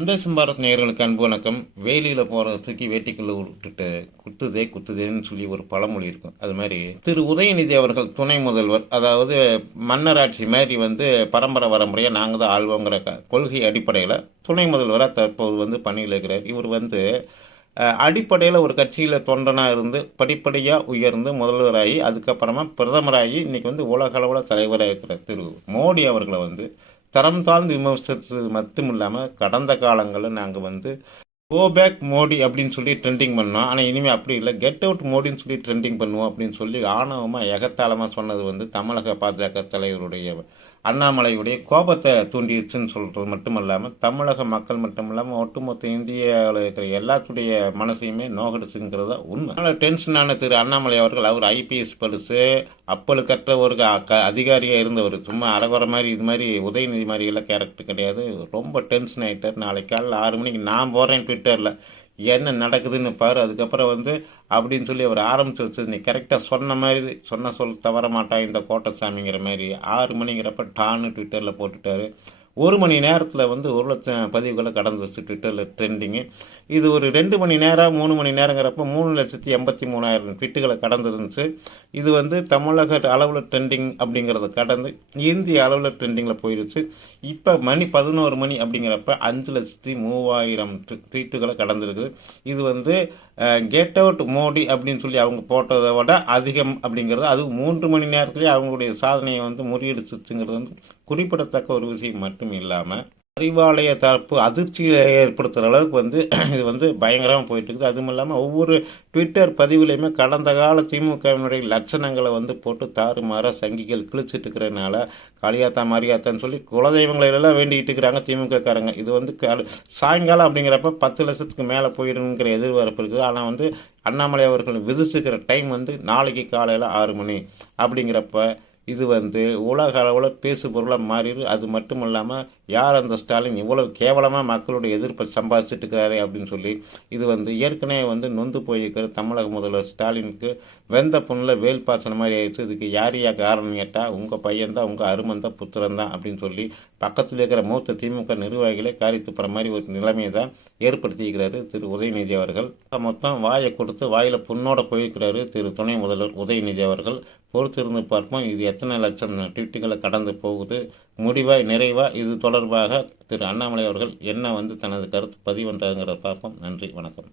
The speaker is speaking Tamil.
அந்த பாரத் நேயர்களுக்கு அன்பு வணக்கம். வேலியில் போகிற தூக்கி வேட்டிக்குள்ளே விட்டுட்டு குத்துதே குத்துதேன்னு சொல்லி ஒரு பழமொழி இருக்கும். அது மாதிரி திரு உதயநிதி அவர்கள் துணை முதல்வர் அதாவது மன்னராட்சி மாதிரி வந்து பரம்பரை பரம்பரையாக நாங்கள் தான் ஆழ்வோங்கிற க- கொள்கை அடிப்படையில் துணை முதல்வராக தற்போது வந்து பணியில் இருக்கிறார். இவர் வந்து அடிப்படையில் ஒரு கட்சியில் தொண்டனாக இருந்து படிப்படியாக உயர்ந்து முதல்வராகி அதுக்கப்புறமா பிரதமராகி இன்றைக்கி வந்து உலக அளவில் தலைவராக இருக்கிற திரு மோடி அவர்களை வந்து தரம் தாழ்ந்து விமர்சித்தது மட்டும் இல்லாமல் கடந்த காலங்களில் நாங்கள் வந்து கோ பேக் மோடி அப்படின்னு சொல்லி ட்ரெண்டிங் பண்ணோம். ஆனால் இனிமேல் அப்படி இல்லை. கெட் அவுட் மோடின்னு சொல்லி ட்ரெண்டிங் பண்ணுவோம் அப்படின்னு சொல்லி ஆணவமாக எகத்தாளமாக சொன்னது வந்து தமிழக பாஜக தலைவருடைய அண்ணாமலையுடைய கோபத்தை தூண்டிடுச்சுன்னு சொல்கிறது மட்டும் இல்லாமல் தமிழக மக்கள் மட்டும் இல்லாமல் ஒட்டுமொத்த இந்தியாவில் இருக்கிற எல்லாத்துடைய மனசையுமே நோகடிச்சுங்கிறது உண்மை. அதனால் டென்ஷனான திரு அண்ணாமலை அவர்கள் அவர் ஐபிஎஸ் படிச்சு அப்பழுக்கற்ற ஒரு க- அதிகாரியாக இருந்தவர். சும்மா அரகுற மாதிரி இது மாதிரி உதயநிதி மாதிரி எல்லாம் கேரக்டர் கிடையாது. ரொம்ப டென்ஷன் ஆகிட்டார் நாளைக்கு காலையில் ஆறு மணிக்கு நான் போகிறேன் ட்விட்டரில் என்ன நடக்குதுன்னு பாரு அதுக்கப்புறம் வந்து அப்படின்னு சொல்லி அவர் ஆரம்பிச்சு வச்சு நீ கரெக்டாக சொன்ன மாதிரி சொன்ன சொல் தவற மாட்டான் இந்த கோட்டசாமிங்கிற மாதிரி. ஆறு மணிங்கிறப்ப டான்னு ட்விட்டரில் போட்டுட்டாரு. ஒரு மணி நேரத்தில் வந்து ஒரு லட்சம் பதிவுகளை கடந்துச்சு ட்விட்டரில் ட்ரெண்டிங்கு இது ஒரு ரெண்டு மணி நேரம் மூணு மணி நேரங்கிறப்ப மூணு லட்சத்தி எண்பத்தி மூணாயிரம் ட்விட்டுகளை கடந்துருந்துச்சு இது வந்து தமிழக அளவில் ட்ரெண்டிங் அப்படிங்கிறத கடந்து இந்திய அளவில் ட்ரெண்டிங்கில் போயிடுச்சு இப்போ மணி பதினோரு மணி அப்படிங்கிறப்ப அஞ்சு லட்சத்தி மூவாயிரம் ட்வீட்டுகளை கடந்திருக்குது இது வந்து கெட் அவுட் மோடி அப்படின்னு சொல்லி அவங்க போட்டதை விட அதிகம் அப்படிங்கிறது அது மூன்று மணி நேரத்துலேயே அவங்களுடைய சாதனையை வந்து முறியடிச்சுங்கிறது வந்து குறிப்பிடத்தக்க ஒரு விஷயம் மட்டும் இல்லாமல் அறிவாலய தரப்பு அதிர்ச்சியை ஏற்படுத்துகிற அளவுக்கு வந்து இது வந்து பயங்கரமாக போயிட்டு இருக்குது அதுவும் இல்லாமல் ஒவ்வொரு ட்விட்டர் பதிவுலையுமே கடந்த கால திமுகவினுடைய லட்சணங்களை வந்து போட்டு தாறுமாற சங்கிகள் கிழிச்சிட்டு இருக்கிறதுனால காளியாத்தா மாரியாத்தான்னு சொல்லி குலதெய்வங்களெல்லாம் வேண்டிகிட்டு இருக்கிறாங்க திமுகக்காரங்க. இது வந்து சாயங்காலம் அப்படிங்கிறப்ப பத்து லட்சத்துக்கு மேலே போயிடுங்கிற எதிர்பார்ப்பு இருக்குது. ஆனால் வந்து அண்ணாமலை அவர்கள் விதிச்சுக்கிற டைம் வந்து நாளைக்கு காலையில் ஆறு மணி அப்படிங்கிறப்ப இது வந்து உலக அளவில் பேசு பொருளாக மாறிடு. அது மட்டும் இல்லாமல் யார் அந்த ஸ்டாலின் இவ்வளவு கேவலமாக மக்களுடைய எதிர்ப்பை சம்பாதிச்சிட்டு இருக்கிறாரு அப்படின்னு சொல்லி இது வந்து ஏற்கனவே வந்து நொந்து போயிருக்கிற தமிழக முதல்வர் ஸ்டாலினுக்கு வெந்த புண்ணில் வேல் பாசன மாதிரி ஆயிடுச்சு. இதுக்கு யாரையா காரணம் கேட்டால் உங்கள் பையன் தான் உங்கள் அருமன் தான் புத்திரன் தான் அப்படின்னு சொல்லி பக்கத்தில் இருக்கிற மூத்த திமுக நிர்வாகிகளே காரி துப்புற மாதிரி ஒரு நிலைமையை தான் ஏற்படுத்தியிருக்கிறாரு திரு உதயநிதி அவர்கள். மொத்தம் வாயை கொடுத்து வாயில் புண்ணோட போயிருக்கிறாரு திரு துணை முதல்வர் உதயநிதி அவர்கள். பொறுத்திருந்து பார்ப்போம். இது எத்தனை லட்சம் ட்வீட்டுகளை கடந்து போகுது? முடிவாய் நிறைவாக இது தொடர்பாக திரு அண்ணாமலை அவர்கள் என்ன வந்து தனது கருத்து பதிவுன்றாங்கிறத பார்ப்போம். நன்றி வணக்கம்.